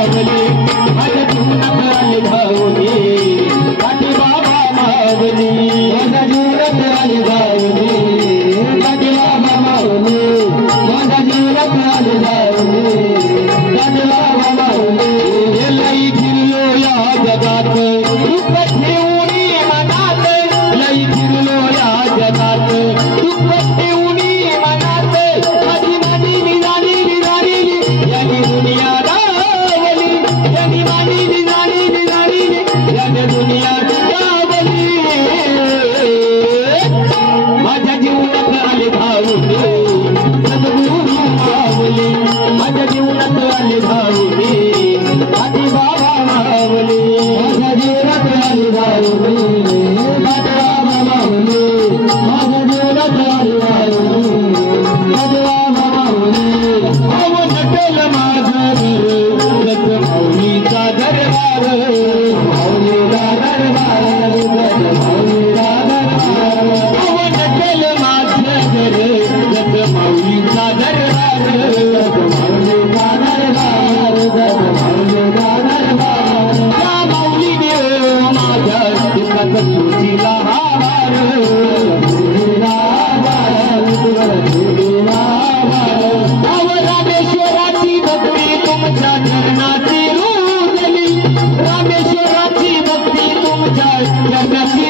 मावली माझ्या जीवनात आली धावली काठी बाबा मावली माझ्या जीवनात आली धावली काठी बाबा मावली माझ्या जीवनात आली धावली काठी बाबा मावली लई फिरलो या जगात दुःख ठेवणी मनात लई फिरलो या जगात दुःख ठेवणी मनात माझी माझी निजानी निजानी यानी दुनिया दावली यानी माझी निजानी निजानी यानी दुनिया दावली माझ्या जीवनात आले धावली सद्गुरु मावली माझ्या जीवनात आले धावली काठी बाबा मावली माझ्या जीवनात आली धावली काठी बाबा मावली माझ्या जीवनात आली धावली काठी बाबा मावली अव नटेल माझं रथ माऊलीचा दरबार माऊलीचा दरबार माऊलीचा दरबार अव नटेल माझं रथ माऊलीचा दरबार माऊलीचा दरबार माऊलीचा दरबार या माऊलीने माझ्या दुःखात सुचीला हार रामेश्वराची भक्ती तुमच्या चरणाची रुजली रामेश्वराची भक्ती तुमच्या चरणाची